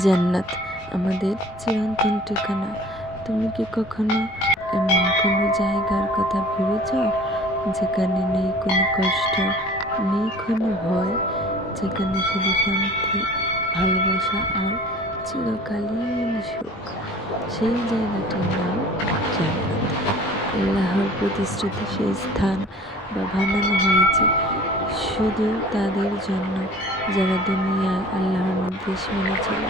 জান্নাত আমাদের চিরন্তন ঠিকানা। তুমি কি কখনো এমন কোনো জায়গার কথা ভেবেছ যেখানে নেই কোনো কষ্ট, নেই কোনো ভয়, যেখানে শুধু শান্তি, ভালোবাসা আর চিরকালীন সুখ? সেই জায়গাটির নাম জান্নাত। আল্লাহর প্রতিশ্রুতি সেই স্থান বানানো হয়েছে শুধু তাদের জন্য যারা দুনিয়ায় আল্লাহর নির্দেশ মেনেছিল,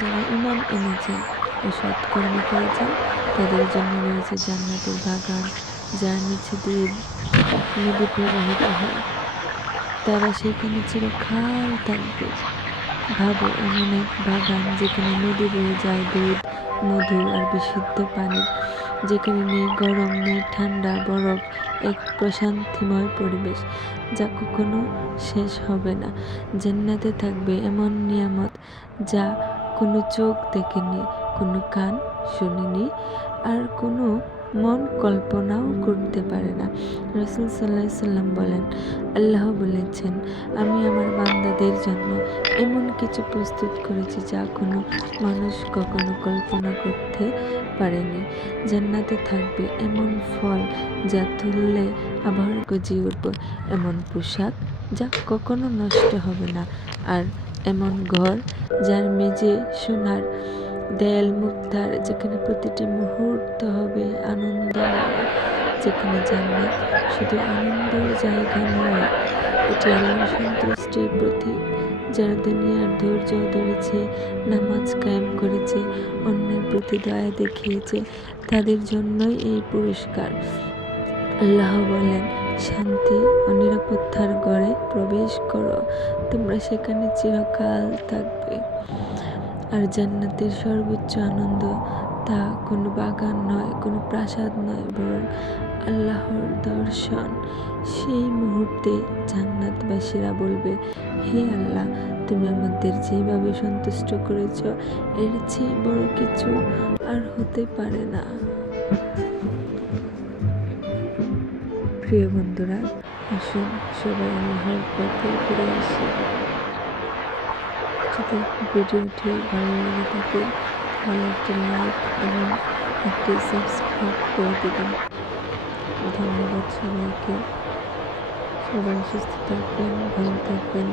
যারা ঈমান এনেছেন ও সৎকর্ম করেছেন। তাদের জন্য রয়েছে জান্নাতের বাগান, যার নিচে দিয়ে নদী প্রবাহিত হয়। তারা সেখানে চিরকাল থাকবে। ভাবো, এমন এক বাগান যেখানে নদী বয়ে যায় দুধ, মধু আর বিশুদ্ধ পানি, যেখানে নেই গরম, নেই ঠান্ডা, বরফ, এক প্রশান্তিময় পরিবেশ যা কখনো শেষ হবে না। জান্নাতে থাকবে এমন নিয়ামত যা কোনো চোখ দেখেনি, কোনো কান শুনেনি, আর কোনো মন কল্পনাও করতে পারে না। রাসূল সাল্লাল্লাহু আলাইহি সাল্লাম বলেন, আল্লাহ বলেছেন, আমি আমার বান্দাদের জন্য এমন কিছু প্রস্তুত করেছি যা কোনো মানুষ কখনো কল্পনা করতে পারেনি। জান্নাতে থাকবে এমন ফল যা তুললে আবার গজিয়ে উঠবে, এমন পোশাক যা কখনো নষ্ট হবে না, আর এমন ঘর যার মেঝে সোনার, দেয়াল মুক্তার, যেখানে প্রতিটি মুহূর্ত হবে আনন্দময়। যেখানে জান্নাত শুধু আনন্দের জায়গা নয়, এটি আল্লাহর সন্তুষ্টির প্রতীক। যারা দুনিয়ার ধৈর্য ধরেছে, নামাজ কায়েম করেছে, অন্যের প্রতি দয়া দেখিয়েছে, তাদের জন্যই এই পুরস্কার। আল্লাহ বলেন, শান্তি ও নিরাপত্তার ঘরে প্রবেশ করো, তোমরা সেখানে চিরকাল থাকবে। আর জান্নাতের সর্বোচ্চ আনন্দ তা কোনো বাগান নয়, কোনো প্রাসাদ নয়, বরং আল্লাহর দর্শন। সেই মুহূর্তে জান্নাতবাসীরা বলবে, হে আল্লাহ, তুমি আমাদের যেভাবে সন্তুষ্ট করেছ, এর চেয়ে বড় কিছু আর হতে পারে না। প্রিয় বন্ধুরা, আসুন সবাই আল্লাহর পথে ফিরে আসি। যদি ভিডিওটি ভালো লেগে থাকে তাহলে একটি লাইক এবং একটি সাবস্ক্রাইব করে দেবেন। ধন্যবাদ সবাইকে। সবাই সুস্থ থাকবেন, ভালো থাকবেন।